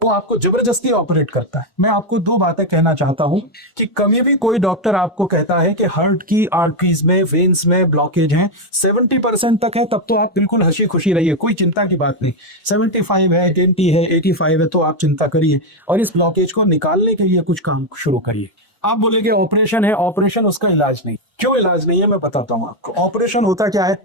वो आपको जबरदस्ती ऑपरेट करता है। मैं आपको दो बातें कहना चाहता हूं कि कभी भी कोई डॉक्टर आपको कहता है कि हार्ट की आर्टरीज में वेन्स में ब्लॉकेज है 70% तक है, तब तो आप बिल्कुल हंसी खुशी रहिए, कोई चिंता की बात नहीं। 75 है, 20 है, 85 है तो आप चिंता करिए और इस ब्लॉकेज को निकालने के लिए कुछ काम शुरू करिए। आप बोलेंगे ऑपरेशन है, ऑपरेशन उसका इलाज नहीं। क्यों इलाज नहीं है मैं बताता हूं आपको। ऑपरेशन होता क्या है,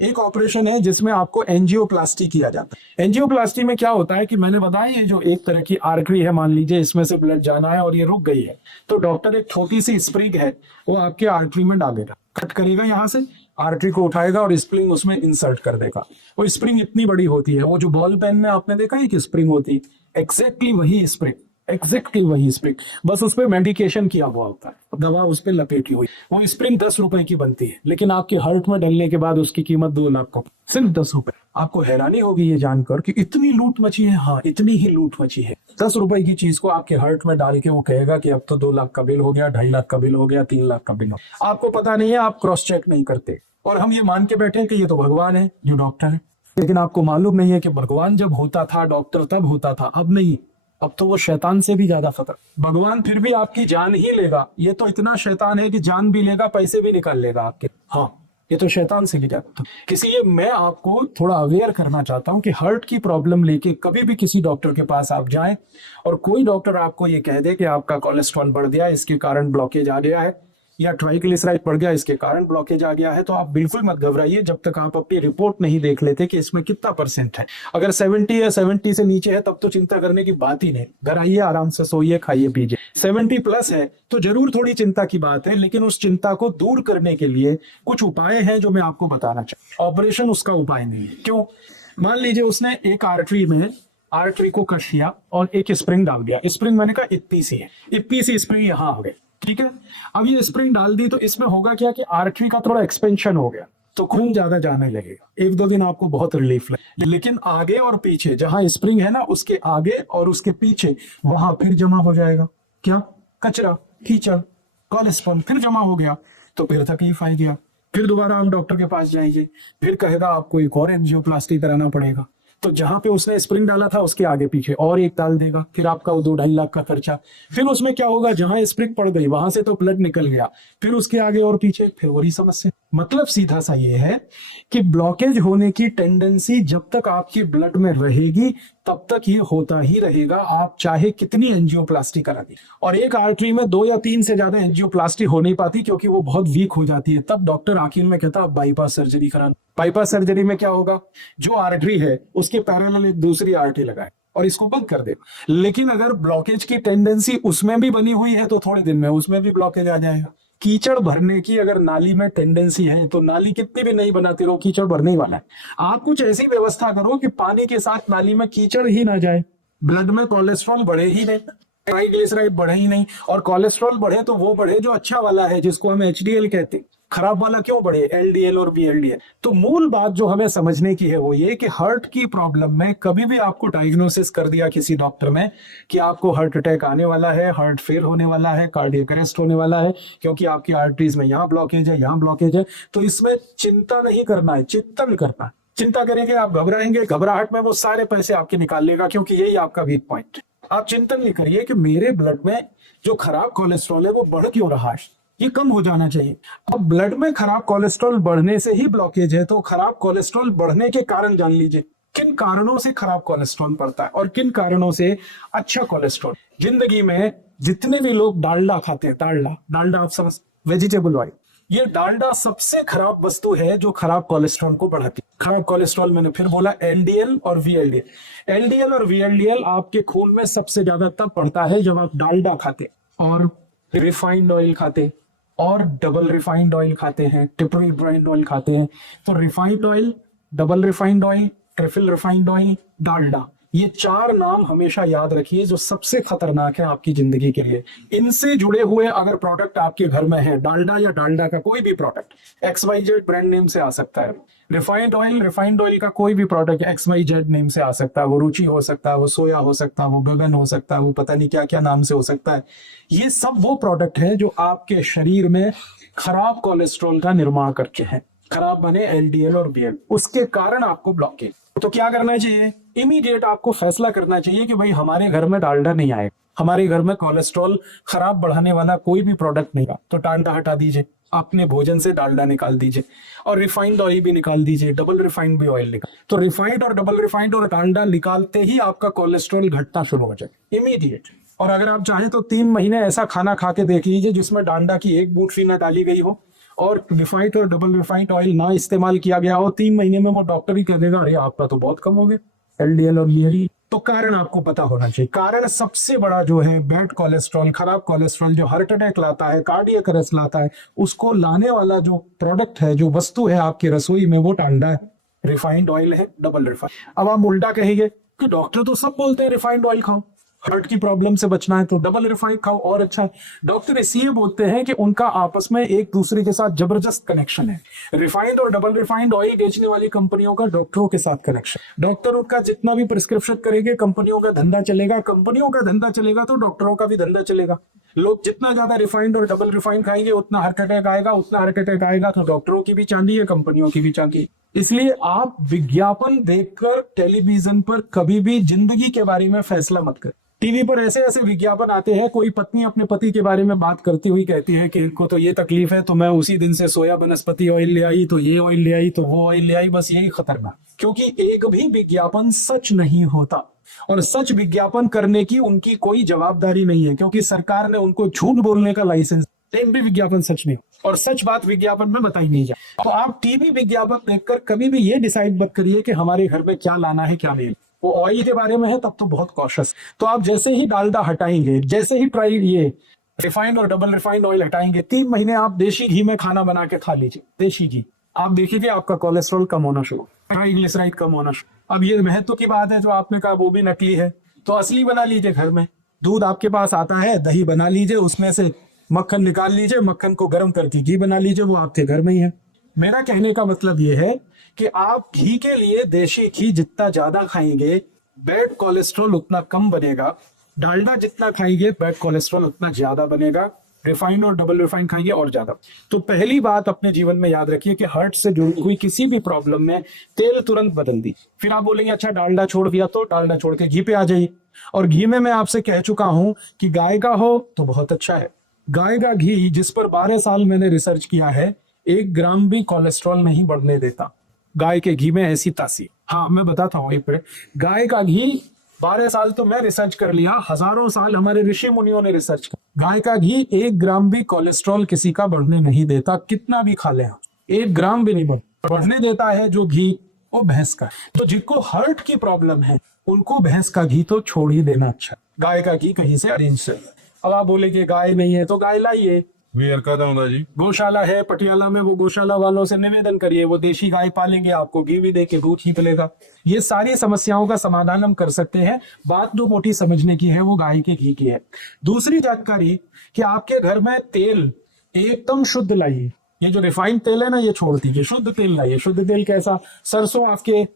एक ऑपरेशन है जिसमें आपको एंजियोप्लास्टी किया जाता है। एंजियोप्लास्टी में क्या होता है कि मैंने बताया ये जो एक तरह की आर्टरी है, मान लीजिए इसमें से ब्लड जाना है और ये रुक गई है, तो डॉक्टर एक छोटी सी स्प्रिंग है वो आपके आर्टरी में डालेगा, कट करेगा यहाँ से, आर्टरी को उठाएगा और स्प्रिंग उसमें इंसर्ट कर देगा। वो स्प्रिंग इतनी बड़ी होती है, वो जो बॉल पेन में आपने देखा है कि स्प्रिंग होती है, एग्जैक्टली वही स्प्रिंग, एग्जैक्टली वही स्प्रिंग, बस उस पर मेडिकेशन किया हुआ होता है, दवा उस पर लपेटी हुई। वो स्प्रिंग 10 रुपए की बनती है, लेकिन आपके हार्ट में डलने के बाद उसकी कीमत 2 लाख का, सिर्फ 10 रुपए। आपको हैरानी होगी ये जानकर कि इतनी लूट मची है। हाँ, इतनी ही लूट मची है। 10 रुपए की चीज को आपके हार्ट में डाल के वो कहेगा कि अब तो 2 लाख का बिल हो गया, 2.5 लाख का बिल हो गया, 3 लाख का बिल हो गया। आपको पता नहीं है, आप क्रॉस चेक नहीं करते और हम ये मान के बैठे कि ये तो भगवान है जो डॉक्टर है। लेकिन आपको मालूम नहीं है कि भगवान जब होता था डॉक्टर तब होता था, अब नहीं। अब तो वो शैतान से भी ज्यादा खतर। भगवान फिर भी आपकी जान ही लेगा, ये तो इतना शैतान है कि जान भी लेगा, पैसे भी निकाल लेगा आपके। हाँ, ये तो शैतान से भी ज्यादा। किसी मैं आपको थोड़ा अवेयर करना चाहता हूं कि हार्ट की प्रॉब्लम लेके कभी भी किसी डॉक्टर के पास आप जाएं और कोई डॉक्टर आपको ये कह दे कि आपका कोलेस्ट्रॉल बढ़ गया, इसके कारण ब्लॉकेज आ गया है, या ट्राइग्लिसराइड बढ़ गया इसके कारण ब्लॉकेज आ गया है, तो आप बिल्कुल मत घबराइए जब तक आप अपनी रिपोर्ट नहीं देख लेते कि इसमें कितना % है। अगर 70 है, 70 से नीचे है, तब तो चिंता करने की बात ही नहीं। घर आइए, आराम से सोइए, खाइए पीजिए। 70+ है तो जरूर थोड़ी चिंता की बात है, लेकिन उस चिंता को दूर करने के लिए कुछ उपाय हैं जो मैं आपको बताना चाहता हूं। ऑपरेशन उसका उपाय नहीं है। क्यों? मान लीजिए उसने एक आर्टरी को कट किया और एक स्प्रिंग डाल दिया। स्प्रिंग मैंने कहा इतनी सी है, इतनी सी स्प्रिंग यहां हो गई, ठीक है। अब ये स्प्रिंग डाल दी तो इसमें होगा क्या कि आर्टरी का थोड़ा एक्सपेंशन हो गया, तो खून ज्यादा जाने लगेगा। 1-2 दिन आपको बहुत रिलीफ लगेगा, लेकिन आगे और पीछे जहां स्प्रिंग है ना, उसके आगे और उसके पीछे वहां फिर जमा हो जाएगा क्या? कचरा, कीचड़, कोलेस्ट्रॉल फिर जमा हो गया, तो फिर तकलीफ आएगी। आप फिर दोबारा आप डॉक्टर के पास जाएंगे, फिर कहेगा आपको एक और एंजियोप्लास्टी कराना पड़ेगा। तो जहां पे उसने स्प्रिंग डाला था उसके आगे पीछे और एक डाल देगा, फिर आपका 2-2.5 लाख का खर्चा। फिर उसमें क्या होगा, जहां स्प्रिंग पड़ गई वहां से तो ब्लड निकल गया, फिर उसके आगे और पीछे फिर वही समस्या। मतलब सीधा सा ये है कि ब्लॉकेज होने की टेंडेंसी जब तक आपके ब्लड में रहेगी तब तक ये होता ही रहेगा, आप चाहे कितनी एंजियोप्लास्टी करा दी। और एक आर्टरी में 2 या 3 से ज्यादा एंजियोप्लास्टी हो नहीं पाती क्योंकि वो बहुत वीक हो जाती है। तब डॉक्टर आखिर में कहता है बाईपास सर्जरी कराना। बाईपास सर्जरी में क्या होगा, जो आर्टरी है उसके पैरेलल एक दूसरी आर्टरी लगाए और इसको बंद कर दे। लेकिन अगर ब्लॉकेज की टेंडेंसी उसमें भी बनी हुई है तो थोड़े दिन में उसमें भी ब्लॉकेज आ जाएगा। कीचड़ भरने की अगर नाली में टेंडेंसी है तो नाली कितनी भी नहीं बनाते रहो, कीचड़ भरने ही वाला है। आप कुछ ऐसी व्यवस्था करो कि पानी के साथ नाली में कीचड़ ही ना जाए, ब्लड में कोलेस्ट्रॉल बढ़े ही नहीं, ट्राइग्लिसराइड बढ़े ही नहीं। और कोलेस्ट्रॉल बढ़े तो वो बढ़े जो अच्छा वाला है, जिसको हम HDL कहते हैं। खराब वाला क्यों बढ़े, LDL और VLDL। तो मूल बात जो हमें समझने की है वो ये कि हार्ट की प्रॉब्लम में कभी भी आपको डायग्नोसिस कर दिया किसी डॉक्टर में कि आपको हार्ट अटैक आने वाला है, हार्ट फेल होने वाला है, कार्डियक अरेस्ट होने वाला है क्योंकि आपकी आर्टरीज में यहाँ ब्लॉकेज है, यहाँ ब्लॉकेज है, तो इसमें चिंता नहीं करना है, चिंतन करना है। चिंता करेंगे आप घबराएंगे, घबराहट में वो सारे पैसे आपके निकाल लेगा क्योंकि यही आपका वीक पॉइंट। आप चिंतन नहीं करिए कि मेरे ब्लड में जो खराब कोलेस्ट्रॉल है वो बढ़ क्यों रहा है, ये कम हो जाना चाहिए। अब ब्लड में खराब कोलेस्ट्रॉल बढ़ने से ही ब्लॉकेज है, तो खराब कोलेस्ट्रॉल बढ़ने के कारण जान लीजिए किन कारणों से खराब कोलेस्ट्रॉल बढ़ता है और किन कारणों से अच्छा कोलेस्ट्रॉल। जिंदगी में जितने भी लोग डालडा खाते हैं, डालडा आप समझ, वेजिटेबल ऑयल, ये डालडा सबसे खराब वस्तु है जो खराब कोलेस्ट्रॉल को बढ़ाती है। खराब कोलेस्ट्रॉल मैंने फिर बोला LDL और VLDL। LDL और VLDL आपके खून में सबसे ज्यादा तब बढ़ता है जब आप डालडा खाते और रिफाइंड ऑयल खाते और डबल रिफाइंड ऑयल खाते हैं, ट्रिपल रिफाइंड ऑयल खाते हैं। तो refined oil, double refined oil, triple refined oil, Dalda, ये 4 नाम हमेशा याद रखिए जो सबसे खतरनाक है आपकी जिंदगी के लिए। इनसे जुड़े हुए अगर प्रोडक्ट आपके घर में है, डालडा या डालडा का कोई भी प्रोडक्ट, XYZ ब्रांड नेम से आ सकता है। रिफाइंड ऑयल का कोई भी प्रोडक्ट XYZ नेम से आ सकता है, वो रुचि हो सकता है, वो सोया हो सकता है, वो गगन हो सकता है, वो पता नहीं क्या क्या नाम से हो सकता है। ये सब वो प्रोडक्ट है जो आपके शरीर में खराब कोलेस्ट्रॉल का निर्माण करके हैं। खराब बने LDL और VL, उसके कारण आपको ब्लॉकेज। तो क्या करना चाहिए? इमीडिएट आपको फैसला करना चाहिए कि भाई हमारे घर में डालडा नहीं आएगा, हमारे घर में कोलेस्ट्रॉल खराब बढ़ाने वाला कोई भी प्रोडक्ट नहीं रहा, तो डालडा हटा दीजिए, अपने भोजन से डालडा निकाल दीजिए और रिफाइंड ऑयल भी निकाल दीजिए, डबल रिफाइंड भी ऑयल निकाल। तो रिफाइंड और डबल रिफाइंड और डालडा निकालते ही आपका कोलेस्ट्रॉल घटना शुरू हो जाए इमीडिएट। और अगर आप चाहें तो 3 महीने ऐसा खाना खा के देख लीजिए जिसमें डालडा की एक बूंद भी ना डाली गई हो और रिफाइंड और डबल रिफाइंड ऑयल ना इस्तेमाल किया गया हो, 3 महीने में वो डॉक्टर ही कह देगा अरे आपका तो बहुत कम हो गया एलडीएल और वीएलडी। तो कारण आपको पता होना चाहिए। कारण सबसे बड़ा जो है बैड कोलेस्ट्रॉल, खराब कोलेस्ट्रॉल जो हार्ट अटैक लाता है, कार्डियक अरेस्ट लाता है, उसको लाने वाला जो प्रोडक्ट है, जो वस्तु है आपकी रसोई में, वो डालडा है, रिफाइंड ऑयल है, डबल रिफाइंड। अब आप उल्टा कहेंगे कि डॉक्टर तो सब बोलते हैं रिफाइंड ऑयल खाओ, हार्ट की प्रॉब्लम से बचना है तो डबल रिफाइंड खाओ और अच्छा है। डॉक्टर इसलिए बोलते हैं कि उनका आपस में एक दूसरे के साथ जबरदस्त कनेक्शन है। रिफाइंड और डबल रिफाइंड ऑयल बेचने वाली कंपनियों का डॉक्टरों के साथ कनेक्शन, डॉक्टर उनका जितना भी प्रिस्क्रिप्शन करेंगे कंपनियों का धंधा चलेगा, कंपनियों का धंधा चलेगा तो डॉक्टरों का भी धंधा चलेगा। लोग जितना ज्यादा रिफाइंड और डबल रिफाइंड खाएंगे उतना हार्ट अटैक आएगा, उतना हार्ट अटैक आएगा तो डॉक्टरों की भी चांदी है, कंपनियों की भी चांदी है। इसलिए आप विज्ञापन देखकर टेलीविजन पर कभी भी जिंदगी के बारे में फैसला मत करें। टीवी पर ऐसे ऐसे विज्ञापन आते हैं, कोई पत्नी अपने पति के बारे में बात करती हुई कहती है कि इनको तो ये तकलीफ है तो मैं उसी दिन से सोया वनस्पति ऑयल ले आई, तो ये ऑयल ले आई, तो वो ऑयल ले आई। बस यही खतरनाक, क्योंकि एक भी विज्ञापन सच नहीं होता और सच विज्ञापन करने की उनकी कोई जवाबदारी नहीं है, क्योंकि सरकार ने उनको झूठ बोलने का लाइसेंस, एक भी विज्ञापन सच नहीं और सच बात विज्ञापन में बताई नहीं जाए। तो आप टीवी विज्ञापन देखकर कभी भी ये डिसाइड मत करिए कि हमारे घर में क्या लाना है क्या नहीं। वो ऑयल के बारे में है तब तो बहुत कॉशियस। तो आप जैसे ही डालडा हटाएंगे, जैसे ही ये रिफाइंड और डबल रिफाइंड ऑयल हटाएंगे, 3 महीने आप देशी घी में खाना बना के खा लीजिए, देशी घी, आप देखिए आपका कोलेस्ट्रॉल कम होना शुरू, ट्राइग्लिसराइड कम होना शुरू। अब ये महत्व की बात है जो आपने कहा वो भी नकली है, तो असली बना लीजिए घर में। दूध आपके पास आता है, दही बना लीजिए, उसमें से मक्खन निकाल लीजिए, मक्खन को गर्म करके घी बना लीजिए, वो आपके घर में ही है। मेरा कहने का मतलब ये है कि आप घी के लिए देशी घी जितना ज्यादा खाएंगे बैड कोलेस्ट्रॉल उतना कम बनेगा, डालडा जितना खाएंगे बैड कोलेस्ट्रॉल उतना ज्यादा बनेगा, रिफाइंड और डबल रिफाइंड खाएंगे और ज्यादा। तो पहली बात अपने जीवन में याद रखिए कि हार्ट से जुड़ी हुई किसी भी प्रॉब्लम में तेल तुरंत बदल दी। फिर आप बोलेंगे अच्छा डालडा छोड़ दिया, तो डालडा छोड़ के घी पे आ जाइए। और घी में मैं आपसे कह चुका हूं कि गाय का हो तो बहुत अच्छा है। गाय का घी जिस पर 12 साल मैंने रिसर्च किया है, 1 ग्राम भी कोलेस्ट्रॉल नहीं बढ़ने देता। गाय के घी में ऐसी तासीर, हाँ मैं बताता हूँ एक मिनट। गाय का घी 12 साल तो मैं रिसर्च कर लिया, हजारों साल हमारे ऋषि मुनियों ने रिसर्च किया। गाय का घी 1 ग्राम भी कोलेस्ट्रॉल किसी का बढ़ने नहीं देता, कितना भी खा ले, 1 ग्राम भी नहीं बढ़ने देता है जो घी, वो भैंस का। तो जिनको हार्ट की प्रॉब्लम है उनको भैंस का घी तो छोड़ ही देना अच्छा, गाय का घी कहीं से अरेंज से। अब आप बोले कि गाय नहीं है तो गाय लाइए, जी गौशाला है पटियाला में, वो गौशाला वालों से निवेदन करिए, वो देशी गाय पालेंगे, आपको घी भी देके दूध ही पिलेगा। ये सारी समस्याओं का समाधान हम कर सकते हैं। बात जो मोटी समझने की है वो गाय के घी की है। दूसरी जानकारी कि आपके घर में तेल एकदम शुद्ध लाइए, ये जो रिफाइंड तेल है ना ये छोड़ दीजिए, शुद्ध तेल लाइए। शुद्ध तेल कैसा? सरसों आपके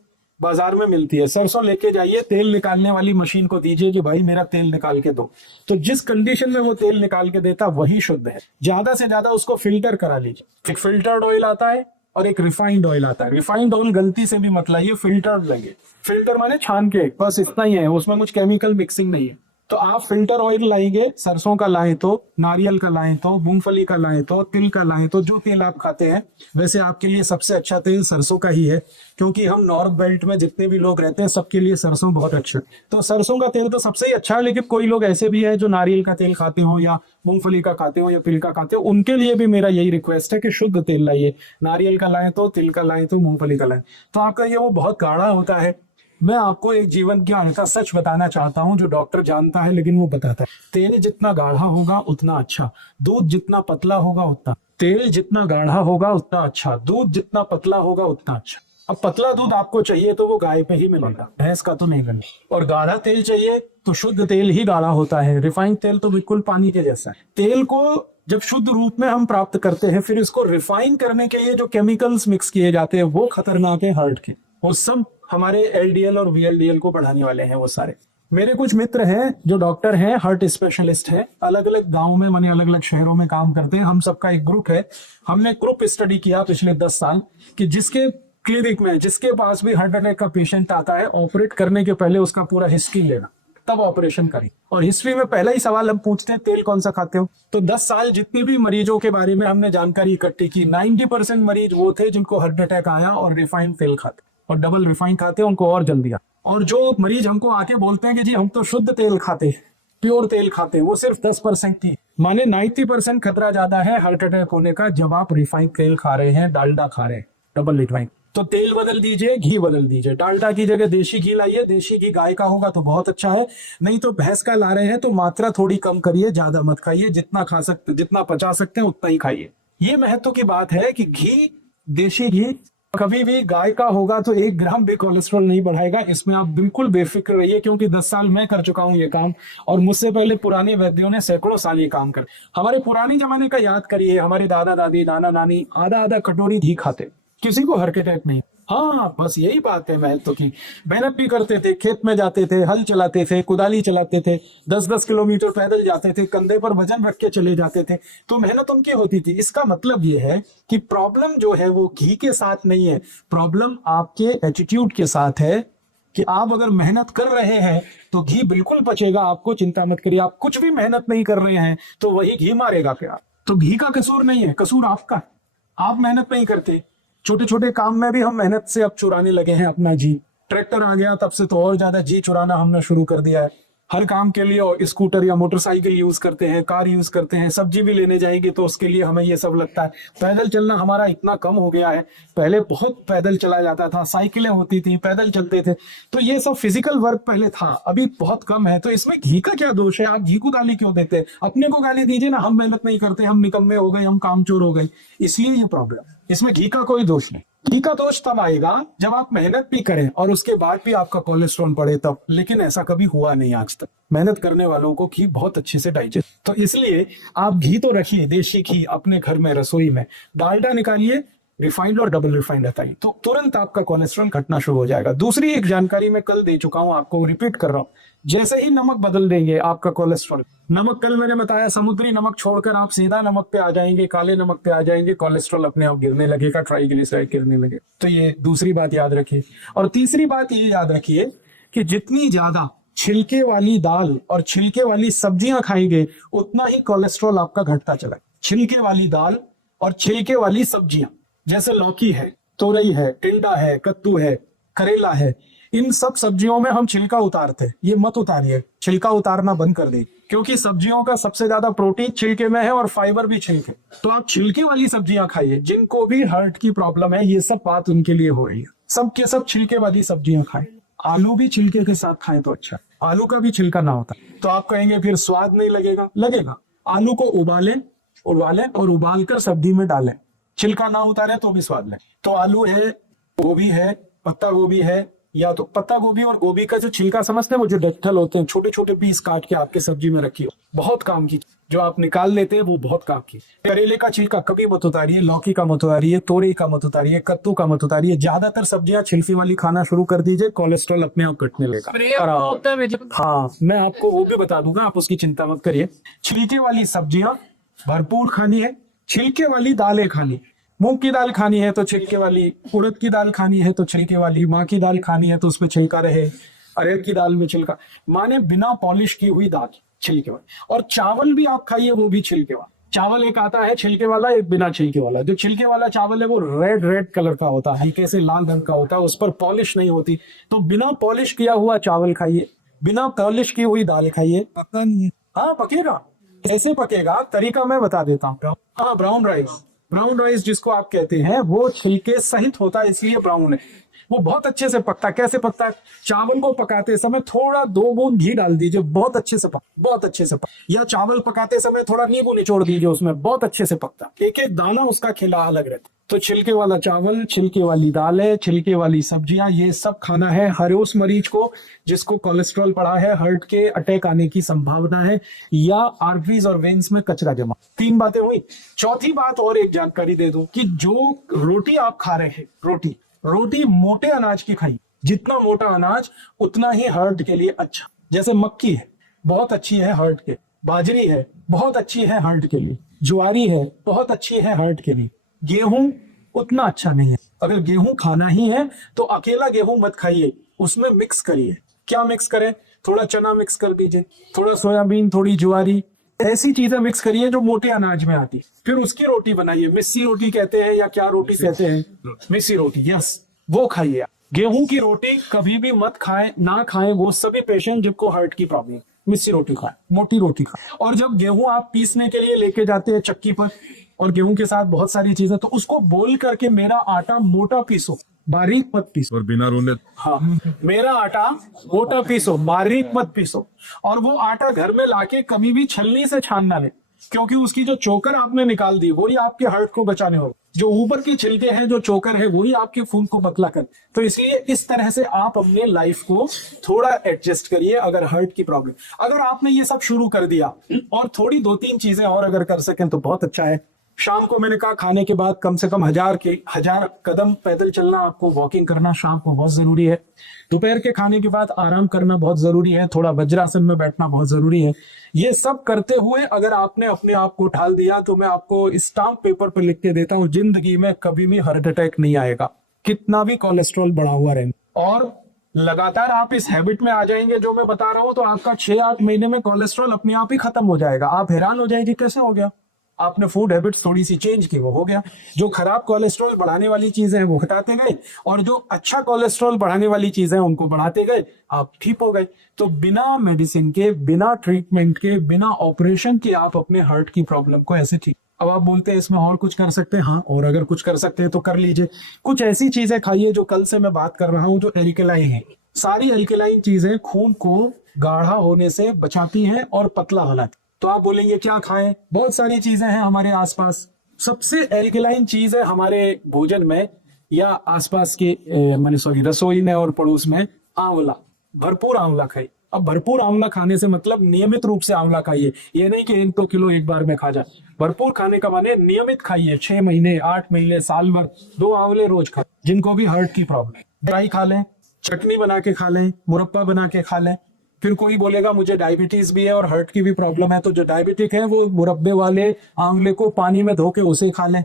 बाजार में मिलती है, सरसों लेके जाइए, तेल निकालने वाली मशीन को दीजिए कि भाई मेरा तेल निकाल के दो, तो जिस कंडीशन में वो तेल निकाल के देता वही शुद्ध है। ज्यादा से ज्यादा उसको फिल्टर करा लीजिए। एक फिल्टर्ड ऑयल आता है और एक रिफाइंड ऑयल आता है। रिफाइंड ऑयल गलती से भी मत लाइए, फिल्टर्ड लगे। फिल्टर माने छान के, बस इतना ही है, उसमें कुछ केमिकल मिक्सिंग नहीं है। तो आप फिल्टर ऑयल लाएंगे, सरसों का लाएं तो, नारियल का लाएं तो, मूंगफली का लाएं तो, तिल का लाएं तो, जो तेल आप खाते हैं। वैसे आपके लिए सबसे अच्छा तेल सरसों का ही है, क्योंकि हम नॉर्थ बेल्ट में जितने भी लोग रहते हैं सबके लिए सरसों बहुत अच्छा है। तो सरसों का तेल तो सबसे ही अच्छा है, लेकिन कोई लोग ऐसे भी है जो नारियल का तेल खाते हो या मूंगफली का खाते हो या तिल का खाते हो, उनके लिए भी मेरा यही रिक्वेस्ट है कि शुद्ध तेल लाइए। नारियल का लाएं तो, तिल का लाएं तो, मूंगफली का लाएं तो। आपका ये वो बहुत गाढ़ा होता है। मैं आपको एक जीवन ज्ञान का सच बताना चाहता हूं जो डॉक्टर जानता है लेकिन वो बताता है। तेल जितना गाढ़ा होगा उतना अच्छा, दूध जितना पतला होगा उतना, तेल जितना गाढ़ा होगा उतना अच्छा, दूध जितना पतला होगा उतना अच्छा। अब पतला दूध आपको चाहिए तो वो गाय पे ही मिलेगा, भैंस का तो नहीं मिलेगा। और गाढ़ा तेल चाहिए तो शुद्ध तेल ही गाढ़ा होता है, रिफाइंड तेल तो बिल्कुल पानी के जैसा है। तेल को जब शुद्ध रूप में हम प्राप्त करते हैं, फिर इसको रिफाइन करने के लिए जो केमिकल्स मिक्स किए जाते हैं वो खतरनाक है हार्ट के, वो सब हमारे एलडीएल और वीएलडीएल को बढ़ाने वाले हैं वो सारे। मेरे कुछ मित्र हैं जो डॉक्टर हैं, हार्ट स्पेशलिस्ट हैं, अलग अलग गांव में, माने अलग अलग शहरों में काम करते हैं। हम सबका एक ग्रुप है, हमने ग्रुप स्टडी किया पिछले 10 साल कि जिसके क्लिनिक में जिसके पास भी हार्ट अटैक का पेशेंट आता है, ऑपरेट करने के पहले उसका पूरा हिस्ट्री लेना, तब ऑपरेशन करें। और हिस्ट्री में पहला ही सवाल हम पूछते हैं, तेल कौन सा खाते हो? तो 10 साल जितनी भी मरीजों के बारे में हमने जानकारी इकट्ठी की, 90% मरीज वो थे जिनको हार्ट अटैक आया और रिफाइंड तेल खाते और डबल रिफाइंड खाते, उनको और जल्दी आ। और जो मरीज हमको आके बोलते हैं कि जी हम तो शुद्ध तेल खाते, प्योर तेल खाते हैं, वो सिर्फ 10% थी। माने 90% खतरा ज्यादा है हार्ट अटैक होने का जब आप रिफाइंड तेल खा रहे हैं, डालडा खा रहे हैं, डबल रिफाइंड। तो तेल बदल दीजिए, घी बदल दीजिए, डालडा की जगह देशी घी लाइए, देशी घी गाय का होगा तो बहुत अच्छा है, नहीं तो भैंस का ला रहे हैं तो मात्रा थोड़ी कम करिए, ज्यादा मत खाइए, जितना खा सकते, जितना पचा सकते हैं उतना ही खाइए। ये महत्व की बात है कि घी, देशी घी कभी भी गाय का होगा तो 1 ग्राम भी कोलेस्ट्रॉल नहीं बढ़ाएगा, इसमें आप बिल्कुल बेफिक्र रहिए, क्योंकि 10 साल मैं कर चुका हूं ये काम और मुझसे पहले पुराने वैद्यों ने सैकड़ों साल ये काम कर। हमारे पुराने जमाने का याद करिए, हमारे दादा दादी, नाना नानी आधा आधा कटोरी घी खाते, किसी को हार्ट अटैक नहीं। हाँ, बस यही बात है महत्व की। मेहनत भी करते थे, खेत में जाते थे, हल चलाते थे, कुदाली चलाते थे, 10-10 किलोमीटर पैदल जाते थे, कंधे पर वजन रख के चले जाते थे, तो मेहनत उनकी होती थी। इसका मतलब ये है कि प्रॉब्लम जो है वो घी के साथ नहीं है, प्रॉब्लम आपके एटीट्यूड के साथ है कि आप अगर मेहनत कर रहे हैं तो घी बिल्कुल पचेगा, आपको चिंता मत करिए। आप कुछ भी मेहनत नहीं कर रहे हैं तो वही घी मारेगा क्या? तो घी का कसूर नहीं है, कसूर आपका। आप मेहनत नहीं करते, छोटे छोटे काम में भी हम मेहनत से अब चुराने लगे हैं अपना जी। ट्रैक्टर आ गया तब से तो और ज्यादा जी चुराना हमने शुरू कर दिया है। हर काम के लिए और स्कूटर या मोटरसाइकिल यूज करते हैं, कार यूज करते हैं, सब्जी भी लेने जाएंगे तो उसके लिए हमें ये सब लगता है। पैदल चलना हमारा इतना कम हो गया है, पहले बहुत पैदल चला जाता था, साइकिलें होती थी, पैदल चलते थे, तो ये सब फिजिकल वर्क पहले था, अभी बहुत कम है। तो इसमें घी का क्या दोष है? आप घी को गाली क्यों देते हैं? अपने को गाली दीजिए ना, हम मेहनत नहीं करते, हम निकम्मे हो गए, हम कामचोर हो गए, इसलिए ये प्रॉब्लम। इसमें घी का कोई दोष नहीं। घी का दोष तब आएगा जब आप मेहनत भी करें और उसके बाद भी आपका कोलेस्ट्रॉल बढ़े तब, लेकिन ऐसा कभी हुआ नहीं आज तक। मेहनत करने वालों को घी बहुत अच्छे से डाइजेस्ट, तो इसलिए आप घी तो रखिए, देशी घी अपने घर में रसोई में, डालडा निकालिए, रिफाइंड और डबल रिफाइंड हटाइए, तो तुरंत आपका कोलेस्ट्रॉल घटना शुरू हो जाएगा। दूसरी एक जानकारी मैं कल दे चुका हूं, आपको रिपीट कर रहा हूं, जैसे ही नमक बदल देंगे आपका कोलेस्ट्रॉल, नमक कल मैंने बताया समुद्री नमक छोड़कर आप सीधा नमक पे आ जाएंगे, काले नमक पे आ जाएंगे, कोलेस्ट्रॉल अपने आप गिरने लगेगा, ट्राइग्लिसराइड गिरने लगे। तो ये दूसरी बात याद रखिए। और तीसरी बात ये याद रखिए कि जितनी ज्यादा छिलके वाली दाल और छिलके वाली सब्जियां खाएंगे उतना ही कोलेस्ट्रॉल आपका घटता चला। छिलके वाली दाल और छिलके वाली सब्जियां, जैसे लौकी है, तोरई है, टिंडा है, कद्दू है, करेला है, इन सब सब्जियों में हम छिलका उतारते हैं, ये मत उतारिए, छिलका उतारना बंद कर दे, क्योंकि सब्जियों का सबसे ज्यादा प्रोटीन छिलके में है और फाइबर भी छिलके। तो आप छिलके वाली सब्जियां खाइए। जिनको भी हार्ट की प्रॉब्लम है, ये सब बात उनके लिए हो रही है, सब के सब छिलके वाली सब्जियां खाएं। आलू भी छिलके के साथ खाएं तो अच्छा, आलू का भी छिलका ना होता तो आप कहेंगे फिर स्वाद नहीं लगेगा, लगेगा। आलू को उबालें और उबाल कर सब्जी में डालें, छिलका ना उतारे तो भी स्वाद लें। तो आलू है, गोभी है, पत्ता गोभी है, या तो पत्ता गोभी और गोभी का जो छिलका समझते हैं, वो जो डंठल होते हैं, छोटे छोटे पीस काट के आपके सब्जी में रखिए, बहुत काम की। जो आप निकाल लेते हैं वो बहुत काम की। करेले का छिलका कभी मत उतारिए, लौकी का मत उतारिए, तोरई का मत उतारिए, कद्दू का मत उतारिए। ज्यादातर सब्जियां छिलकी वाली खाना शुरू कर दीजिए, कोलेस्ट्रॉल अपने आप घटने लगेगा। हाँ, मैं आपको वो भी बता दूंगा, आप उसकी चिंता मत करिए। छिलके वाली सब्जियां भरपूर खानी है, छिलके वाली दालें खानी, मूंग की दाल खानी है तो छिलके वाली, उड़द की दाल खानी है तो छिलके वाली, माँ की दाल खानी है तो उसमें छिलका रहे, अरहर की दाल में छिलका, माने बिना पॉलिश की हुई दाल छिलके वाली। और चावल भी आप खाइए, वो भी छिलके वाला। चावल एक आता है छिलके वाला, एक बिना छिलके वाला। जो छिलके वाला चावल है वो रेड कलर का होता है, हल्के से लाल रंग का होता है, उस पर पॉलिश नहीं होती। तो बिना पॉलिश किया हुआ चावल खाइए, बिना पॉलिश की हुई दाल खाइए। हाँ, पकेगा। कैसे पकेगा तरीका मैं बता देता हूँ। हाँ, ब्राउन राइस जिसको आप कहते हैं, वो छिलके सहित होता है, इसलिए ब्राउन है। वो बहुत अच्छे से पकता है। कैसे पकता है? चावल को पकाते समय थोड़ा 2 बूंद घी डाल दीजिए, बहुत अच्छे से पक। या चावल पकाते समय थोड़ा नींबू निचोड़ दीजिए उसमें, बहुत अच्छे से पकता। एक एक दाना उसका खिला अलग रहता। तो छिलके वाला चावल, छिलके वाली दालें, छिलके वाली सब्जियां, ये सब खाना है हर उस मरीज को जिसको कोलेस्ट्रॉल बढ़ा है, हार्ट के अटैक आने की संभावना है, या आर्टरीज और वेन्स में कचरा जमा। 3 बातें हुई। चौथी बात और एक जानकारी दे दूं कि जो रोटी आप खा रहे हैं, रोटी मोटे अनाज की खाई। जितना मोटा अनाज उतना ही हार्ट के लिए अच्छा। जैसे मक्की है, बहुत अच्छी है हार्ट के। बाजरी है, बहुत अच्छी है हार्ट के लिए। ज्वारी है, बहुत अच्छी है हार्ट के लिए। गेहूं उतना अच्छा नहीं है। अगर गेहूं खाना ही है तो अकेला गेहूं मत खाइए, उसमें मिक्स करिए। क्या मिक्स करें? थोड़ा चना मिक्स कर दीजिए, थोड़ा सोयाबीन, थोड़ी ज्वारी, ऐसी चीजें मिक्स करिए जो मोटे अनाज में आती। फिर उसकी रोटी बनाइए, मिस्सी रोटी कहते हैं या क्या रोटी कहते हैं, मिस्सी रोटी, यस, वो खाइए। गेहूं की रोटी कभी भी मत खाएं, ना खाएं वो सभी पेशेंट जिनको हार्ट की प्रॉब्लम। मिस्सी रोटी खाएं, मोटी रोटी खाएं। और जब गेहूं आप पीसने के लिए लेके जाते हैं चक्की पर, और गेहूं के साथ बहुत सारी चीजें, तो उसको बोल करके मेरा आटा मोटा पीसो, बारीक मत पीसो। और बिना रोने। हाँ, मेरा आटा मोटा पीसो, बारीक मत पीसो। और वो आटा घर में लाके कभी भी छलनी से छानना नहीं, क्योंकि उसकी जो चोकर आपने निकाल दी वही आपके हार्ट को बचाने होगा। जो ऊपर की छिलके हैं, जो चोकर है, वही आपके खून को पतला कर। तो इसलिए इस तरह से आप अपने लाइफ को थोड़ा एडजस्ट करिए। अगर हार्ट की प्रॉब्लम, अगर आपने ये सब शुरू कर दिया और थोड़ी 2-3 चीजें और अगर कर सकें तो बहुत अच्छा है। शाम को मैंने कहा खाने के बाद कम से कम 1000 कदम पैदल चलना, आपको वॉकिंग करना शाम को बहुत जरूरी है। दोपहर के खाने के बाद आराम करना बहुत जरूरी है, थोड़ा वज्रासन में बैठना बहुत जरूरी है। ये सब करते हुए अगर आपने अपने आप को ढाल दिया तो मैं आपको स्टाम्प पेपर पर लिख के देता हूं, जिंदगी में कभी भी हार्ट अटैक नहीं आएगा, कितना भी कोलेस्ट्रॉल बढ़ा हुआ रहे। और लगातार आप इस हैबिट में आ जाएंगे जो मैं बता रहा हूं, तो आपका 6-8 महीने में कोलेस्ट्रॉल अपने आप ही खत्म हो जाएगा। आप हैरान हो जाएंगे कैसे हो गया, आपने फूड हैबिट्स थोड़ी सी चेंज की, वो हो गया। जो खराब कोलेस्ट्रॉल बढ़ाने वाली चीजें हैं वो हटाते गए, और जो अच्छा कोलेस्ट्रॉल बढ़ाने वाली चीजें हैं उनको बढ़ाते गए, आप ठीक हो गए। तो बिना मेडिसिन के, बिना ट्रीटमेंट के, बिना ऑपरेशन के आप अपने हार्ट की प्रॉब्लम को ऐसे ठीक। अब आप बोलते हैं इसमें और कुछ कर सकते हैं, हाँ, और अगर कुछ कर सकते हैं तो कर लीजिए। कुछ ऐसी चीजें खाइए जो कल से मैं बात कर रहा हूं, जो एल्कलाइन है। सारी एल्कलाइन चीजें खून को गाढ़ा होने से बचाती हैं और पतला बनाती। तो आप बोलेंगे क्या खाएं? बहुत सारी चीजें हैं हमारे आसपास। सबसे एल्कलाइन चीज है हमारे भोजन में या आसपास के रसोई में और पड़ोस में, आंवला। भरपूर आंवला खाइए। अब भरपूर आंवला खाने से मतलब नियमित रूप से आंवला खाइए, ये नहीं कि 1-2 किलो एक बार में खा जाए। भरपूर खाने का माने नियमित खाइए, 6 महीने, 8 महीने, साल भर 2 आंवले रोज खाएं। जिनको भी हार्ट की प्रॉब्लम, ड्राई खा लें, चटनी बना के खा लें, मुरब्बा बना के खा लें। फिर कोई बोलेगा मुझे डायबिटीज भी है और हार्ट की भी प्रॉब्लम है, तो जो डायबिटिक है वो मुरब्बे वाले आंवले को पानी में धो के उसे खा लें।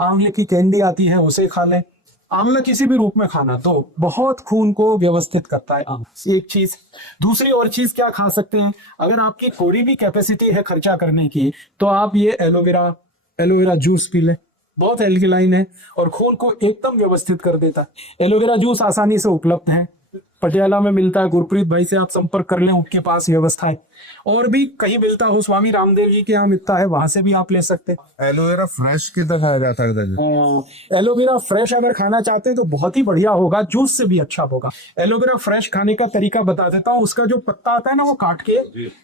आंवले की कैंडी आती है उसे खा लें। आंवला किसी भी रूप में खाना तो बहुत खून को व्यवस्थित करता है। एक चीज। दूसरी और चीज क्या खा सकते हैं, अगर आपकी थोड़ी भी कैपेसिटी है खर्चा करने की, तो आप ये एलोवेरा जूस पी लें। बहुत एल्कलाइन है और खून को एकदम व्यवस्थित कर देता है। एलोवेरा जूस आसानी से उपलब्ध है, पटियाला में मिलता है। गुरप्रीत भाई से आप संपर्क कर लें, उनके पास व्यवस्था है। और भी कहीं मिलता हो, स्वामी रामदेव जी के यहाँ मिलता है, वहां से भी आप ले सकते हैं। एलोवेरा फ्रेश कितना खाया जा सकता है? एलोवेरा फ्रेश अगर खाना चाहते हैं तो बहुत ही बढ़िया होगा, जूस से भी अच्छा होगा। एलोवेरा फ्रेश खाने का तरीका बता देता हूँ। उसका जो पत्ता आता है ना, वो काट के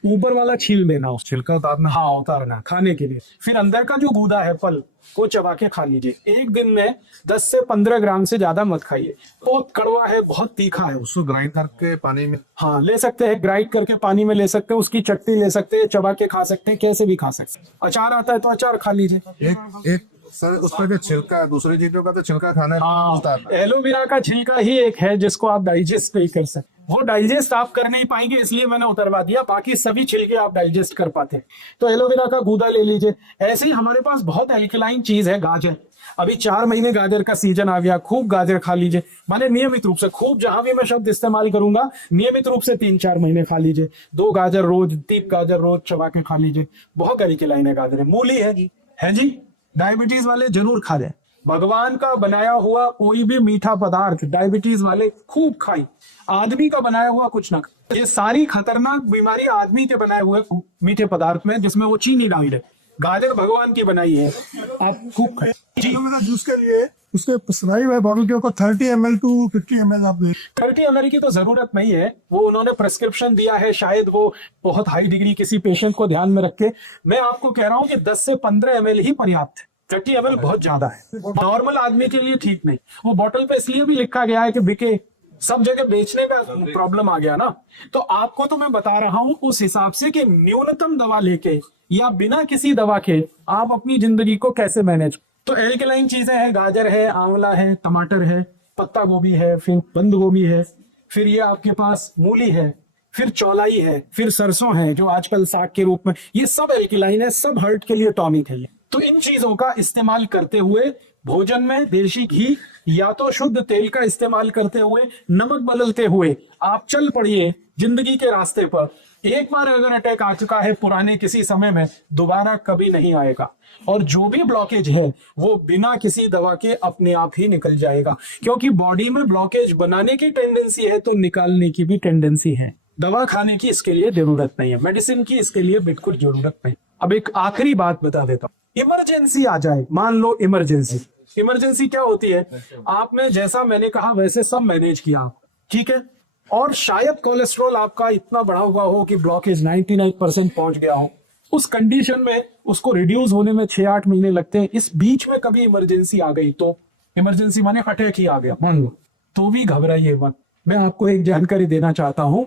ऊपर वाला छील देना, उस छिलका उतारना। हाँ, उतारना खाने के लिए। फिर अंदर का जो गूदा है, पल, वो चबा के खा लीजिए। एक दिन में 10 से 15 ग्राम से ज्यादा मत खाइए। बहुत कड़वा है, बहुत तीखा है। उसको ग्राइंड करके पानी में, हाँ, ले सकते हैं, ग्राइंड करके पानी में ले सकते हैं, उसकी चटनी ले सकते हैं, चबा के खा सकते हैं, कैसे भी खा सकते हैं। अचार आता है तो अचार खा लीजिए। एक सर उसका जो छिलका है, दूसरी चीजों का तो छिलका खाना है। हाँ, एलोवेरा का छिलका ही एक है जिसको आप डाइजेस्ट नहीं कर सकते। वो डाइजेस्ट आप कर नहीं पाएंगे, इसलिए मैंने उतरवा दिया। बाकी सभी छिलके आप डाइजेस्ट कर पाते हैं। तो एलोवेरा का गूदा ले लीजिए। ऐसे ही हमारे पास बहुत एल्कलाइन चीज है, गाजर। अभी 4 महीने गाजर का सीजन आ गया, खूब गाजर खा लीजिए। माने नियमित रूप से, खूब जहां भी मैं शब्द इस्तेमाल करूंगा, नियमित रूप से 3-4 महीने खा लीजिए। 2 गाजर रोज, 3 गाजर रोज चबा के खा लीजिए। बहुत एल्कलाइन है गाजर। मूली है जी, डायबिटीज वाले जरूर खा लें। भगवान का बनाया हुआ कोई भी मीठा पदार्थ डायबिटीज वाले खूब खाएं। आदमी का बनाया हुआ कुछ ना खाएं। ये सारी खतरनाक बीमारी आदमी के बनाए हुए मीठे पदार्थ में, जिसमें वो चीनी डाली है। गाजर भगवान की बनाई है, आप खूब खाएं। जूस के लिए उसके प्रिस्क्राइब है बॉटल के ऊपर 30 ml to 50 ml आप ले। 30 ml की तो जरूरत नहीं है, वो उन्होंने प्रिस्क्रिप्शन दिया है, शायद वो बहुत हाई डिग्री किसी पेशेंट को ध्यान में रख के। मैं आपको कह रहा हूँ कि 10 से 15 ml ही पर्याप्त है। 30 ml बहुत ज्यादा है, नॉर्मल आदमी के लिए ठीक नहीं। वो बॉटल पे इसलिए भी लिखा गया है कि बिके, सब जगह बेचने का प्रॉब्लम आ गया ना। तो आपको तो मैं बता रहा हूं उस हिसाब से कि न्यूनतम दवा लेके या बिना किसी दवा के आप अपनी जिंदगी को कैसे मैनेज। तो एल्कलाइन चीजें हैं, गाजर है, आंवला है, टमाटर है, पत्ता गोभी है, फिर बंद गोभी है, फिर ये आपके पास मूली है, फिर चौलाई है, फिर सरसों है जो आजकल साग के रूप में। ये सब एल्कलाइन है, सब हार्ट के लिए टॉनिक है। तो इन चीजों का इस्तेमाल करते हुए भोजन में देशी घी या तो शुद्ध तेल का इस्तेमाल करते हुए, नमक बदलते हुए आप चल पड़िए जिंदगी के रास्ते पर। एक बार अगर अटैक आ चुका है पुराने किसी समय में, दोबारा कभी नहीं आएगा। और जो भी ब्लॉकेज है वो बिना किसी दवा के अपने आप ही निकल जाएगा, क्योंकि बॉडी में ब्लॉकेज बनाने की टेंडेंसी है तो निकालने की भी टेंडेंसी है। दवा खाने की इसके लिए जरूरत नहीं है, मेडिसिन की इसके लिए बिल्कुल जरूरत नहीं। अब एक आखिरी बात बता देता हूं, इमरजेंसी आ जाए, मान लो इमरजेंसी। इमरजेंसी क्या होती है? आपने जैसा मैंने कहा वैसे सब मैनेज किया, ठीक है, और शायद कोलेस्ट्रॉल आपका इतना बढ़ा हुआ हो कि ब्लॉकेज 99% पहुंच गया हो। उस कंडीशन में उसको रिड्यूस होने में 6-8 महीने लगते हैं। इस बीच में कभी इमरजेंसी आ गई तो, इमरजेंसी माने अटैक ही आ गया मान लो, तो भी घबराइए मत। मैं आपको एक जानकारी देना चाहता हूं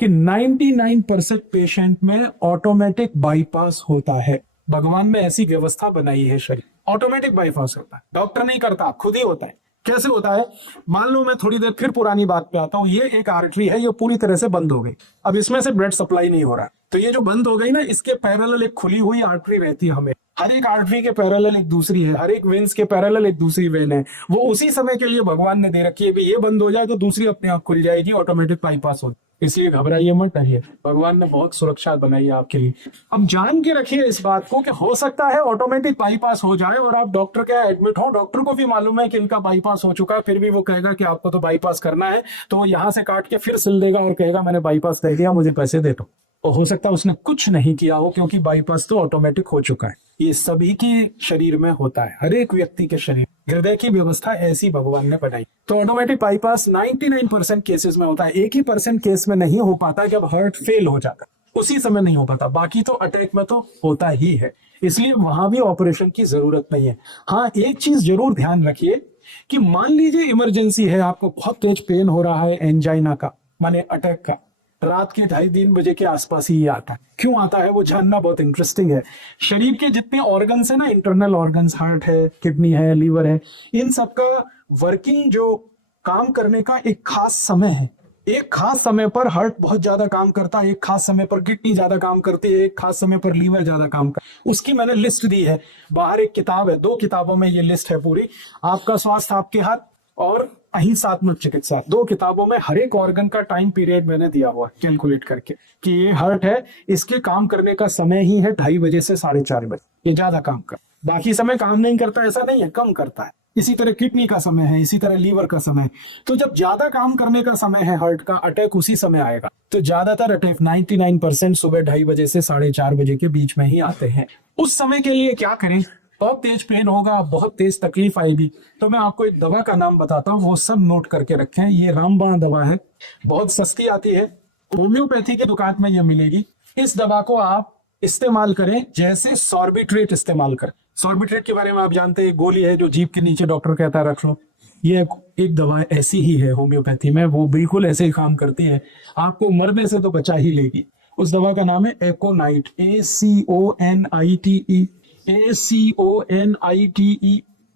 कि 99% पेशेंट में ऑटोमेटिक बाईपास होता है। भगवान ने ऐसी व्यवस्था बनाई है, शरीर ऑटोमेटिक बाईपास होता है, डॉक्टर नहीं करता, खुद ही होता है। कैसे होता है? मान लो मैं थोड़ी देर फिर पुरानी बात पे आता हूँ, ये एक आर्टरी है, ये पूरी तरह से बंद हो गई, अब इसमें से ब्लड सप्लाई नहीं हो रहा, तो ये जो बंद हो गई ना, इसके पैरेलल एक खुली हुई आर्टरी रहती है। हमें हर एक आर्टरी के पैरेलल एक दूसरी है, हर एक वेन्स के पैरेलल एक दूसरी वेन है। वो उसी समय के लिए भगवान ने दे रखी है, ये बंद हो जाए तो दूसरी अपने आप खुल जाएगी, ऑटोमेटिक बाईपास हो। इसलिए घबराइए मत, डरिए, भगवान ने बहुत सुरक्षा बनाई है आपके लिए। अब जान के रखिए इस बात को कि हो सकता है ऑटोमेटिक बाईपास हो जाए और आप डॉक्टर के एडमिट हो, डॉक्टर को भी मालूम है कि इनका बाईपास हो चुका है, फिर भी वो कहेगा कि आपको तो बाईपास करना है, तो यहां से काट के फिर सिल देगा और कहेगा मैंने बाईपास कर दिया, मुझे पैसे दे दो। और हो सकता है उसने कुछ नहीं किया हो, क्योंकि बाईपास तो ऑटोमेटिक हो चुका है। ये सभी के शरीर में होता है, हर एक व्यक्ति के शरीर, हृदय की व्यवस्था ऐसी भगवान ने बनाई। तो ऑटोमेटिक बाईपास 99% केसेस में होता है। 1% केस में नहीं हो पाता जब हार्ट फेल हो जाता, उसी समय नहीं हो पाता, बाकी तो अटैक में तो होता ही है। इसलिए वहां भी ऑपरेशन की जरूरत नहीं है। हाँ, एक चीज जरूर ध्यान रखिए कि मान लीजिए इमरजेंसी है, आपको बहुत तेज पेन हो रहा है एंजाइना का, माने अटैक का, रात के 2:30-3 बजे के आसपास ही आता है। क्यों आता है वो जानना बहुत इंटरेस्टिंग है। शरीर के जितने ऑर्गन्स है ना, इंटरनल ऑर्गन्स, हार्ट है, किडनी है, लीवर है, इन सब का वर्किंग, जो काम करने का एक खास समय है। एक खास समय पर हार्ट बहुत ज्यादा काम करता है, एक खास समय पर किडनी ज्यादा काम करती है, एक खास समय पर लीवर ज्यादा काम करता है। उसकी मैंने लिस्ट दी है, बाहर एक किताब है, 2 किताबों में ये लिस्ट है पूरी। आपका स्वास्थ्य आपके हाथ और अहिंसात्मक चिकित्सा, 2 किताबों में हर एक ऑर्गन का टाइम पीरियड मैंने दिया हुआ है कैलकुलेट करके कि ये हार्ट है, इसके काम करने का समय ही है 2:30 बजे से 4:30 बजे, ये ज्यादा काम कर, बाकी समय काम नहीं करता ऐसा नहीं है, कम करता है। इसी तरह किडनी का समय है, इसी तरह लीवर का समय। तो जब ज्यादा काम करने का समय है हार्ट का, अटैक उसी समय आएगा। तो ज्यादातर अटैक 99% सुबह 2:30 बजे से 4:30 बजे के बीच में ही आते हैं। उस समय के लिए क्या करें? बहुत तेज पेन होगा, बहुत तेज तकलीफ आएगी, तो मैं आपको एक दवा का नाम बताता हूँ, वो सब नोट करके रखें। ये रामबाण दवा है, बहुत सस्ती आती है, होम्योपैथी की दुकान में ये मिलेगी। इस दवा को आप इस्तेमाल करें जैसे सॉर्बिट्रेट इस्तेमाल करें। सॉर्बिट्रेट के बारे में आप जानते हैं, गोली है जो जीभ के नीचे डॉक्टर कहता है रख लो। ये एक दवा ऐसी ही है होम्योपैथी में, वो बिल्कुल ऐसे ही काम करती है, आपको मरने से तो बचा ही लेगी। उस दवा का नाम है एकोनाइट, ACONITE, ACONITE,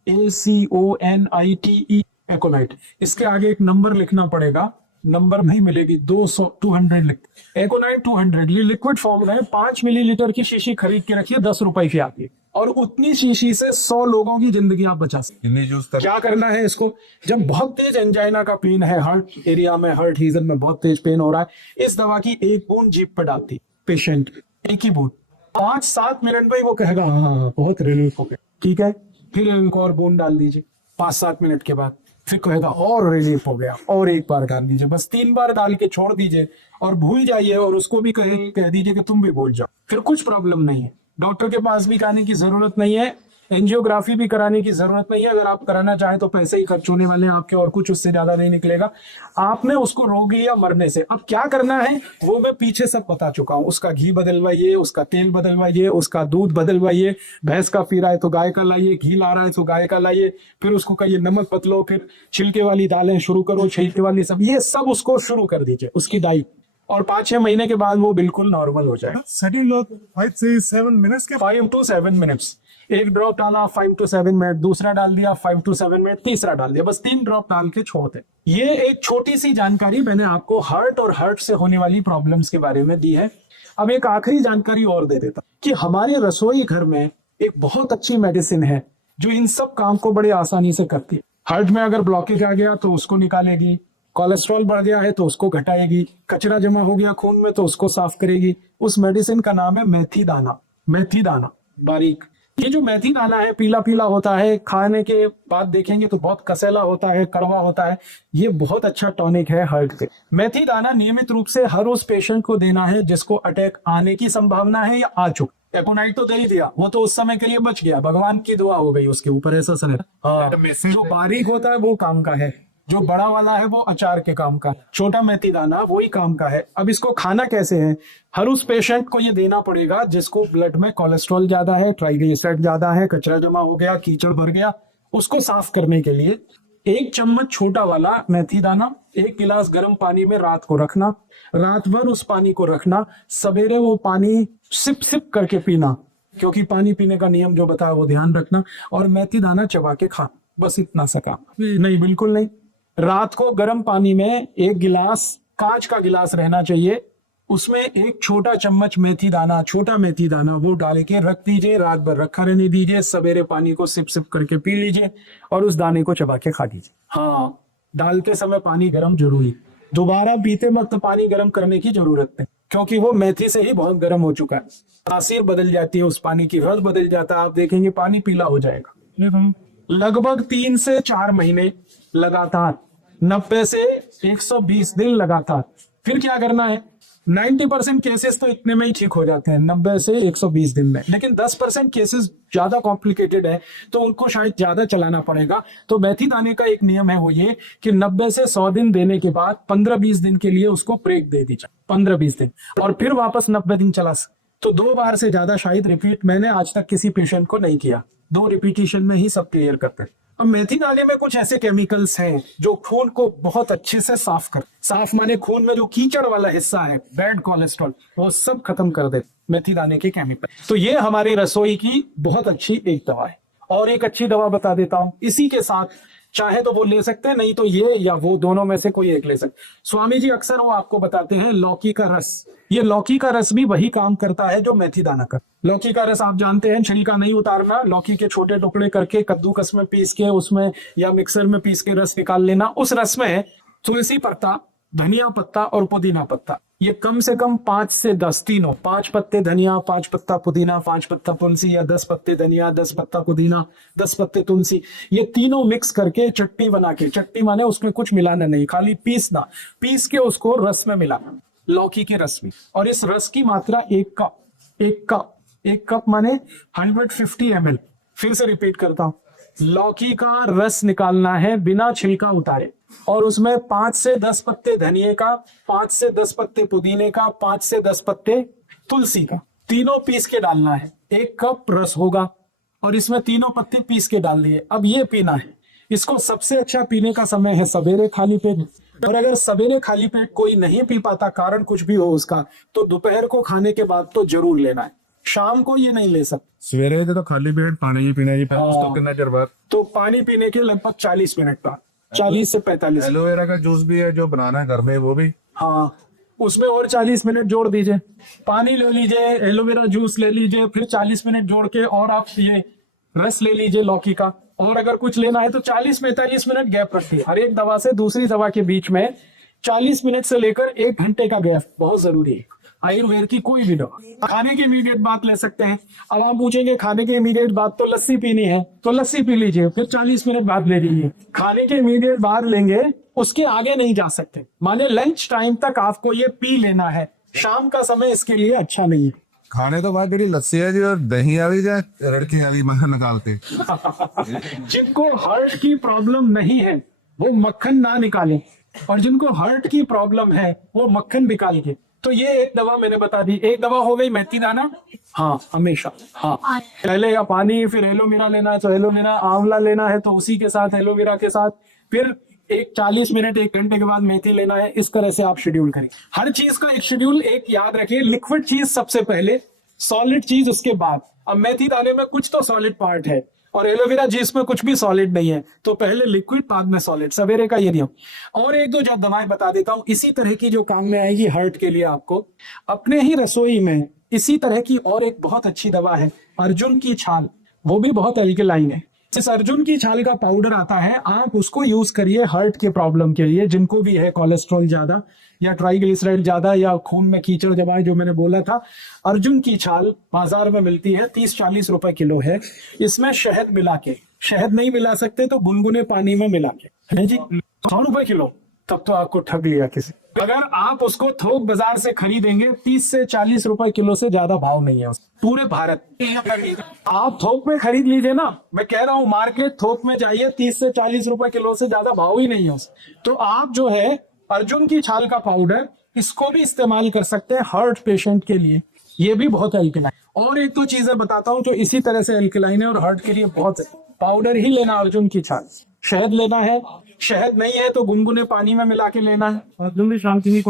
ACONITE, एकोनाइट। इसके आगे एक नंबर लिखना पड़ेगा, नंबर नहीं मिलेगी, 200 लिख, एकोनाइट 200। ये लिक्विड फॉर्म में 5 मिलीलीटर की शीशी खरीद के रखिए, 10 रुपए की आती है, और उतनी शीशी से 100 लोगों की जिंदगी आप बचा सकते। क्या करना है इसको? जब बहुत तेज एंजाइना का पेन है, हार्ट एरिया में, हार्ट रीजन में बहुत तेज पेन हो रहा है, इस दवा की 1 बूंद जीभ पर डालती पेशेंट, 1 ही बूंद, 5-7 मिनट में वो कहेगा हाँ बहुत रिलीफ हो गया, ठीक है। फिर एक और बूंद डाल दीजिए 5-7 मिनट के बाद, फिर कहेगा और रिलीफ हो गया, और एक बार डाल दीजिए, बस 3 बार डाल के छोड़ दीजिए और भूल जाइए, और उसको भी कह दीजिए कि तुम भी भूल जाओ, फिर कुछ प्रॉब्लम नहीं है। डॉक्टर के पास भी जाने की जरूरत नहीं है, एंजियोग्राफी भी कराने की जरूरत नहीं है। अगर आप कराना चाहें तो पैसे ही खर्च होने वाले हैं आपके, और कुछ उससे ज्यादा नहीं निकलेगा। आपने उसको रोक लिया मरने से, अब क्या करना है वो मैं पीछे सब बता चुका हूं। उसका घी बदलवाइए, उसका तेल बदलवाइए, उसका दूध बदलवाइए, भैंस का पी रहा है तो गाय का लाइए, घी ला रहा है तो गाय का लाइए, फिर उसको कहिए नमक बदलो, फिर छिलके वाली दालें शुरू करो, छिलके वाली सब, ये सब उसको शुरू कर दीजिए, उसकी डाइट, और 5-6 महीने के बाद वो बिल्कुल नॉर्मल हो जाएगा। सभी लोग 5 से 7 मिनट्स के 5 to 7 मिनट्स, एक ड्रॉप डाला 5 to 7 मिनट, दूसरा डाल दिया 5 to 7 मिनट, तीसरा डाल दिया, बस 3 ड्रॉप डाल के छोड़ते। ये एक छोटी सी जानकारी मैंने आपको हार्ट और हार्ट से होने वाली प्रॉब्लम्स के बारे में दी है। अब एक आखिरी जानकारी और दे देता कि हमारे रसोई घर में एक बहुत अच्छी मेडिसिन है जो इन सब काम को बड़े आसानी से करती है। हार्ट में अगर ब्लॉकेज आ गया तो उसको निकालेगी, कोलेस्ट्रॉल बढ़ गया है तो उसको घटाएगी, कचरा जमा हो गया खून में तो उसको साफ करेगी। उस मेडिसिन का नाम है मेथी दाना। मेथी दाना बारीक, ये जो मेथी दाना है पीला पीला होता है, खाने के बाद देखेंगे तो बहुत कसैला होता है, कड़वा होता है। ये बहुत अच्छा टॉनिक है हार्ट पे। मेथी दाना नियमित रूप से हर उस पेशेंट को देना है जिसको अटैक आने की संभावना है या आ चुका। एकोनाइट तो दे ही दिया, वो तो उस समय के लिए बच गया, भगवान की दुआ हो गई उसके ऊपर, ऐसा समझ। हाँ, जो बारीक होता है वो काम का है, जो बड़ा वाला है वो अचार के काम का, छोटा मेथी दाना वही काम का है। अब इसको खाना कैसे है? हर उस पेशेंट को ये देना पड़ेगा जिसको ब्लड में कोलेस्ट्रॉल ज्यादा है, ट्राइग्लिसराइड ज्यादा है, कचरा जमा हो गया, कीचड़ भर गया, उसको साफ करने के लिए 1 चम्मच छोटा वाला मेथी दाना 1 गिलास गर्म पानी में रात को रखना, रात भर उस पानी को रखना, सवेरे वो पानी सिप सिप करके पीना, क्योंकि पानी पीने का नियम जो बताया वो ध्यान रखना, और मेथी दाना चबा के खाना। बस इतना सा काम। नहीं, बिल्कुल नहीं। रात को गर्म पानी में 1 गिलास, कांच का गिलास रहना चाहिए, उसमें 1 छोटा चम्मच मेथी दाना, छोटा मेथी दाना वो डाल के रख दीजिए, रात भर रखा रहने दीजिए, सवेरे पानी को सिप सिप करके पी लीजिए और उस दाने को चबा के खा लीजिए। हाँ, डालते समय पानी गर्म जरूरी, दोबारा पीते वक्त पानी गर्म करने की जरूरत नहीं, क्योंकि वो मेथी से ही बहुत गर्म हो चुका है, तासीर बदल जाती है, उस पानी की रस बदल जाता है, आप देखेंगे पानी पीला हो जाएगा। लगभग 3 से 4 महीने लगातार, 90 से 120 दिन लगातार। फिर क्या करना है? 90% केसेस तो इतने में ही ठीक हो जाते हैं, 90 से 120 दिन में, लेकिन 10% केसेस ज्यादा कॉम्प्लिकेटेड है तो उनको शायद ज्यादा चलाना पड़ेगा। तो मेथी दाने का एक नियम है वो ये कि 90 से 100 दिन देने के बाद 15-20 दिन के लिए उसको ब्रेक दे दीजिए, 15-20 दिन, और फिर वापस 90 दिन चला। तो 2 बार से ज्यादा शायद रिपीट मैंने आज तक किसी पेशेंट को नहीं किया, 2 रिपीटिशन में ही सब क्लियर करते हैं। अब मेथी दाने में कुछ ऐसे केमिकल्स हैं जो खून को बहुत अच्छे से साफ कर, साफ माने खून में जो कीचड़ वाला हिस्सा है, बैड कोलेस्ट्रॉल, वो सब खत्म कर दे मेथी दाने के केमिकल। तो ये हमारी रसोई की बहुत अच्छी एक दवा है। और एक अच्छी दवा बता देता हूं, इसी के साथ चाहे तो वो ले सकते हैं, नहीं तो ये या वो दोनों में से कोई एक ले सकते। स्वामी जी अक्सर वो आपको बताते हैं लौकी का रस। ये लौकी का रस भी वही काम करता है जो मेथी दाना का। लौकी का रस आप जानते हैं, छिलका नहीं उतारना, लौकी के छोटे टुकड़े करके कद्दूकस में पीस के उसमें या मिक्सर में पीस के रस निकाल लेना। उस रस में तुलसी पत्ता, धनिया पत्ता और पुदीना पत्ता, ये कम से कम 5 से 10, तीनों, 5 पत्ते धनिया, 5 पत्ता पुदीना, 5 पत्ता तुलसी, या 10 पत्ते धनिया, 10 पत्ता पुदीना, 10 पत्ते तुलसी, ये तीनों मिक्स करके चटनी बना के, चटनी माने उसमें कुछ मिलाना नहीं, खाली पीसना, पीस के उसको रस में मिलाना, लौकी के रस में। और इस रस की मात्रा 1 कप, 1 कप माने 150 ml। फिर से रिपीट करता हूं, लौकी का रस निकालना है बिना छिलका उतारे, और उसमें 5 से 10 पत्ते धनिए का, 5 से 10 पत्ते पुदीने का, 5 से 10 पत्ते तुलसी का, तीनों पीस के डालना है। 1 कप रस होगा और इसमें तीनों पत्ते पीस के डाल दिए। अब ये पीना है। इसको सबसे अच्छा पीने का समय है सवेरे खाली पेट, और अगर सवेरे खाली पेट कोई नहीं पी पाता, कारण कुछ भी हो उसका, तो दोपहर को खाने के बाद तो जरूर लेना है, शाम को ये नहीं ले सकते। सवेरे तो खाली पेट पानी ही पीना, तो कितना देर बाद? तो पानी पीने के लगभग 40 मिनट बाद, 40 से 45। एलोवेरा का जूस भी है जो बनाना है घर में, वो भी। हाँ, उसमें और 40 मिनट जोड़ दीजिए। पानी ले लीजिए, एलोवेरा जूस ले लीजिए, फिर 40 मिनट जोड़ के और आप ये रस ले लीजिए लौकी का, और अगर कुछ लेना है तो 40-45 मिनट गैप रखिए हर एक दवा से दूसरी दवा के बीच में। 40 मिनट से लेकर 1 घंटे का गैप बहुत जरूरी है। आयुर्वेद की कोई भी दवा खाने के इमीडिएट बाद ले सकते हैं। अब आप पूछेंगे खाने के इमीडिएट बाद तो लस्सी पीनी है, तो लस्सी पी लीजिए, फिर 40 मिनट बाद ले लीजिए। खाने के इमीडिएट बाद लेंगे, उसके आगे नहीं जा सकते, माने लंच टाइम तक आपको ये पी लेना है। शाम का समय इसके लिए अच्छा नहीं है। खाने तो बाद लस्सी है जी, और दही आ भी जाए, लड़की आ भी निकालते। जिनको हार्ट की प्रॉब्लम नहीं है वो मक्खन ना निकालें, और जिनको हार्ट की प्रॉब्लम है वो मक्खन निकाल के। तो ये एक दवा मैंने बता दी। एक दवा हो गई मेथी दाना, हाँ हमेशा, हाँ पहले या पानी, फिर एलोवेरा लेना है तो एलोवेरा, आंवला लेना है तो उसी के साथ एलोवेरा के साथ, फिर 40 मिनट 1 घंटे के बाद मेथी लेना है। इस तरह से आप शेड्यूल करें। हर चीज का एक शेड्यूल एक याद रखिए, लिक्विड चीज सबसे पहले, सॉलिड चीज उसके बाद। अब मेथी दाने में कुछ तो सॉलिड पार्ट है और एलोवेरा जिसमें कुछ भी सॉलिड नहीं है, तो पहले लिक्विड बाद में सॉलिड, सवेरे का ये नियम। और 1-2 जो दवाएं बता देता हूं इसी तरह की जो काम में आएगी हार्ट के लिए। आपको अपने ही रसोई में इसी तरह की और एक बहुत अच्छी दवा है अर्जुन की छाल, वो भी बहुत अल्कलाइन है। इस अर्जुन की छाल का पाउडर आता है, आप उसको यूज करिए हार्ट के प्रॉब्लम के लिए, जिनको भी है कोलेस्ट्रॉल ज्यादा या ट्राइग्लिसराइड ज्यादा या खून में कीचड़ जमाए, जो मैंने बोला था। अर्जुन की छाल बाजार में मिलती है, 30-40 रुपए किलो है। इसमें शहद मिला के, शहद नहीं मिला सकते तो गुनगुने पानी में मिला के है जी, 100 रुपए किलो, तब तो आपको ठग लिया किसी। अगर आप उसको थोक बाजार से खरीदेंगे, 30 से 40 रुपए किलो से ज्यादा भाव नहीं है पूरे भारत। आप थोक में खरीद लीजिए ना, मैं कह रहा हूं मार्केट थोक में जाइए, 30 से 40 रुपए किलो से ज्यादा भाव ही नहीं है उसका। तो आप जो है अर्जुन की छाल का पाउडर, इसको भी इस्तेमाल कर सकते हैं हार्ट पेशेंट के लिए, ये भी बहुत एल्कलाइन। और एक दो चीजें बताता हूं जो इसी तरह से एल्कलाइन है और हार्ट के लिए बहुत है। पाउडर ही लेना अर्जुन की छाल, शहद लेना है, शहद नहीं है तो गुनगुने पानी में मिला के लेना है। अर्जुन की छाल की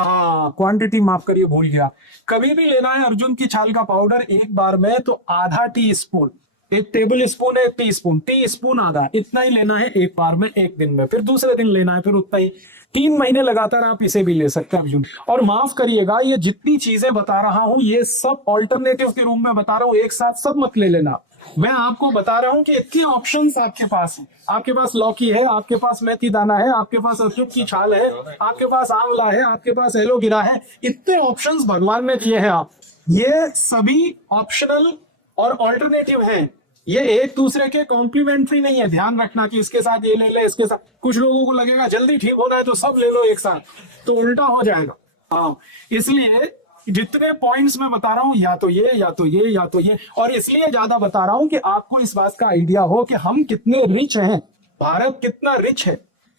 हाँ, क्वांटिटी माफ करिए, भूल गया। कभी भी लेना है अर्जुन की छाल का पाउडर एक बार में तो आधा टी स्पून, एक टेबल स्पून है, टी स्पून आधा, इतना ही लेना है एक बार में, एक दिन में, फिर दूसरे दिन लेना है, फिर उतना ही। 3 महीने लगातार आप इसे भी ले सकते हैं अर्जुन। और माफ करिएगा, ये जितनी चीजें बता रहा हूं ये सब ऑल्टरनेटिव के रूप में बता रहा हूं, एक साथ सब मत ले लेना। मैं आपको बता रहा हूं कि इतने ऑप्शंस आपके पास हैं। आपके पास लौकी है, आपके पास मेथी दाना है, आपके पास अर्जुन की छाल है, आपके पास आंवला है, आपके पास एलोवेरा है, इतने ऑप्शंस भगवान ने दिए हैं। आप ये सभी ऑप्शनल और ऑल्टरनेटिव हैं, ये एक दूसरे के कॉम्प्लीमेंट्री नहीं है। ध्यान रखना कि इसके साथ ये ले ले, इसके साथ। कुछ लोगों को लगेगा जल्दी ठीक होना है तो सब ले लो एक साथ, तो उल्टा हो जाएगा। हाँ, इसलिए जितने पॉइंट्स मैं बता रहा हूं, या तो ये या तो ये या तो ये, और इसलिए ज्यादा बता रहा हूं कि आपको इस बात का आइडिया हो कि हम कितने रिच हैं, भारत कितना रिच है,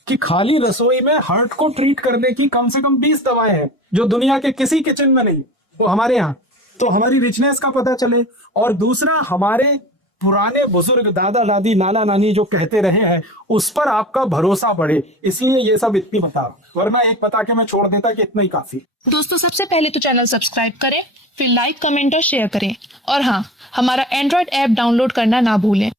कि खाली रसोई में हार्ट को ट्रीट करने की कम से कम 20 दवाएं हैं जो दुनिया के किसी किचन में नहीं, वो हमारे यहाँ। तो हमारी रिचनेस का पता चले। और दूसरा, हमारे पुराने बुजुर्ग, दादा दादी, नाना नानी जो कहते रहे हैं, उस पर आपका भरोसा बढ़े, इसलिए ये सब इतनी बता, वरना एक बता के मैं छोड़ देता कि इतना ही काफी। दोस्तों, सबसे पहले तो चैनल सब्सक्राइब करें, फिर लाइक, कमेंट और शेयर करें। और हाँ, हमारा एंड्रॉयड ऐप डाउनलोड करना ना भूलें।